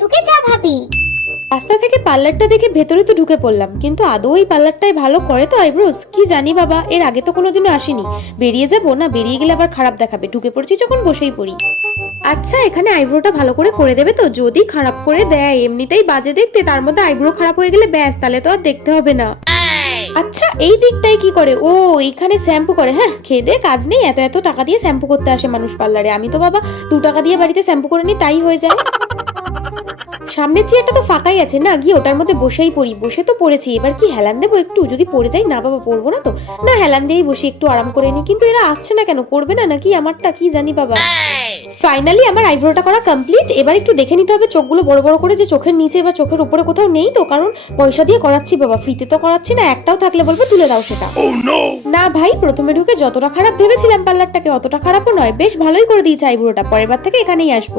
ঢুকে যা ভাবি। রাস্তা থেকে পার্লারটা দেখে ভেতরে তো ঢুকে পড়লাম, কিন্তু আদৌ এই পার্লারটাই ভালো করে তো আইব্রোস কি জানি বাবা, এর আগে তো কোনোদিনও আসিনি। বেরিয়ে যাবো না, বেরিয়ে গেলে আবার খারাপ দেখাবে, ঢুকে পড়ছি যখন বসেই পড়ি। আচ্ছা এখানে আইব্রোটা ভালো করে দেবে তো? যদি খারাপ করে দেয়, এমনিতেই বাজে দেখতে, তার মধ্যে আইব্রো খারাপ হয়ে গেলে ব্যাস, তাহলে তো আর দেখতে হবে না। আচ্ছা এই দিকটাই কি করে? ও এইখানে শ্যাম্পু করে। হ্যাঁ খেয়ে দে কাজ নেই, এত এত টাকা দিয়ে শ্যাম্পু করতে আসে মানুষ পার্লারে, আমি তো বাবা 2 টাকা দিয়ে বাড়িতে শ্যাম্পু করে নিই, তাই হয়ে যায়। সামনের চেয়ারটা তো ফাঁকাই আছে না, গিয়ে ওটার মধ্যে বসেই পড়ি। বসে তো পড়েছি, এবার কি হেলান দেবো একটু? যদি পড়ে যাই, না বাবা পড়বো না তো, না হেলান দিয়েই বসে একটু আরাম করে নি। কিন্তু এরা আসছে না কেন? করবে না নাকি আমারটা, কি জানি বাবা। ফাইনালি আমার আইব্রোটা করা কমপ্লিট। এবার একটু দেখে নিতে হবে চোখগুলো বড় বড় করে, যে চোখের নিচে বা চোখের উপরে কোথাও নেই তো, কারণ পয়সা দিয়ে করাচ্ছি বাবা, ফ্রিতে তো করাচ্ছি না। একটাও থাকলে বলবে তুলে দাও সেটা। না ভাই, প্রথমে ঢুকে যতটা খারাপ ভেবেছিলাম পার্লারটাকে, অতটা খারাপও নয়, বেশ ভালোই করে দিয়েছে আইব্রোটা। পরের বার থেকে এখানেই আসবো।